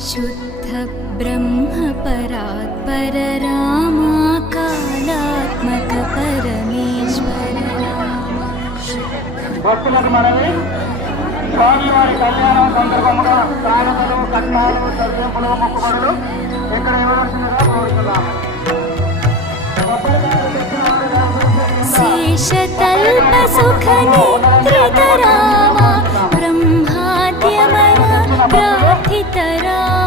शुद्ध ब्रह्म परात्पर रामा कालात्मक परमेश्वर रामा। భక్తులకు మనవి, స్వామివారి కళ్యాణం సందర్భంగా కానుకలు, కట్నాలు, తర్జంపులు, మొక్కుబడులు ఇక్కడ ఇవ్వవలసిందిగా కోరుతున్నాము. शेषतल्प सुख नेत्रित रामा ब्रह्माद्यमरा प्रार्थित रामा।